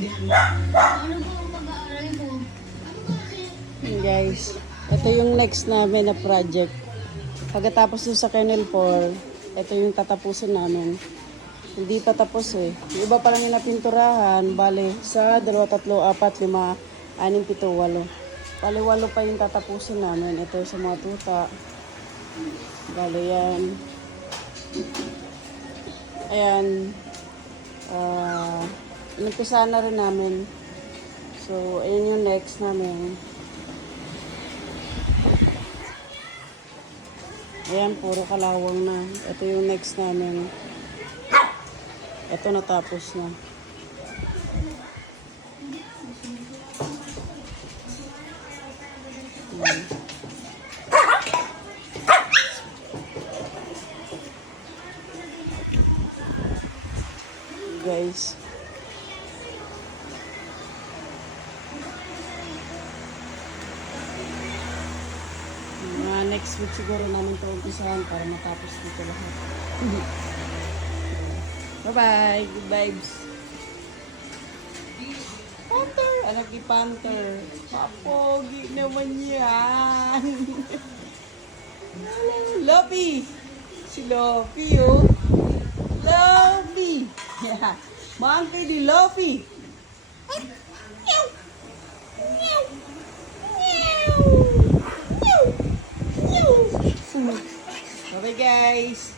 Ayan guys, ito yung next namin na project. Pagkatapos dun sa Kernel 4, ito yung tatapusin namin. Hindi pa tapos eh. Yung iba pa lang yung napinturahan, bale, sa 2, 3, 4, 5, 6, 7, 8. Bale, 8 pa yung tatapusin namin. Ito sa mga tuta. Bale yan. Ayan. Inumpisa na rin namin. So, ayun yung next namin. Ayan, puro kalawang na. Ito yung next namin. Ito natapos na. Ayan. Guys. Next week siguro namin ito umpisahan para matapos dito lahat. Bye-bye. Good vibes. Panther. Anak ni Panther. Papogi naman yan. Lopi. Si Lopi, oh. Lopi. Yeah. Monkey di Lopi. Okay guys.